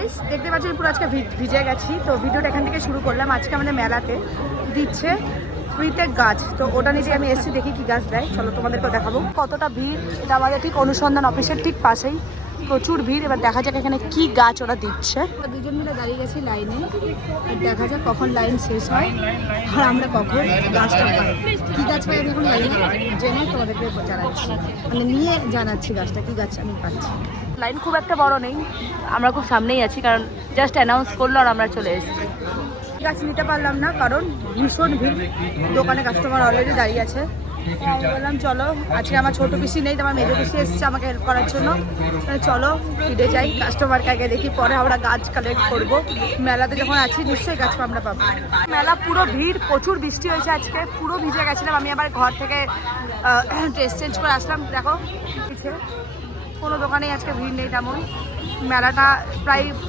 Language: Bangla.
গাইস দেখতে পাচ্ছেন পুরো আজকে ভিজে গেছি, তো ভিডিওটা এখান থেকে শুরু করলাম। আজকে আমাদের মেলাতে দিচ্ছে ফ্রিতে গাছ, তো ওটা নিয়ে আমি এসছি, দেখি কি গাছ দেয়। চলো তোমাদেরকেও দেখাবো কতটা ভিড়। এটা আমাদের ঠিক অনুসন্ধান অফিসের ঠিক পাশেই, প্রচুর ভিড়। এবার দেখা যাক এখানে কি গাছ ওরা দিচ্ছে। দুজন মিলে দাঁড়িয়ে গেছি লাইনে, দেখা যাক কখন লাইন শেষ হয় আর আমরা কখন গাছটা পাই। কি গাছ পাই আমি এখন জানি না, জেনে তোমাদেরকে জানাচ্ছি, মানে নিয়ে জানাচ্ছি গাছটা কি গাছ আমি পাচ্ছি। লাইন খুব একটা বড় নেই, আমরা খুব সামনেই আছি, কারণ জাস্ট অ্যানাউন্স করলো আর আমরা চলে এসেছি। গাছ নিতে পারলাম না কারণ ভীষণ ভিড়, দোকানে কাস্টমার অলরেডি দাঁড়িয়ে আছে। আমি বললাম চলো, আজকে আমার ছোটো পিসি নেই, তো আমার মেজো পিসি এসেছে আমাকে হেল্প করার জন্য। চলো ফিরে যাই, কাস্টমারকে আগে দেখি, পরে আমরা গাছ কালেক্ট করবো। মেলাতে যখন আছি নিশ্চয়ই গাছ আমরা পাবো। মেলা পুরো ভিড়, প্রচুর বৃষ্টি হয়েছে আজকে, পুরো ভিজে গেছিলাম। আমি আবার ঘর থেকে ড্রেস চেঞ্জ করে আসলাম। দেখো কোনো দোকানেই আজকে ভিড় নেই তেমন। মেলাটা প্রায়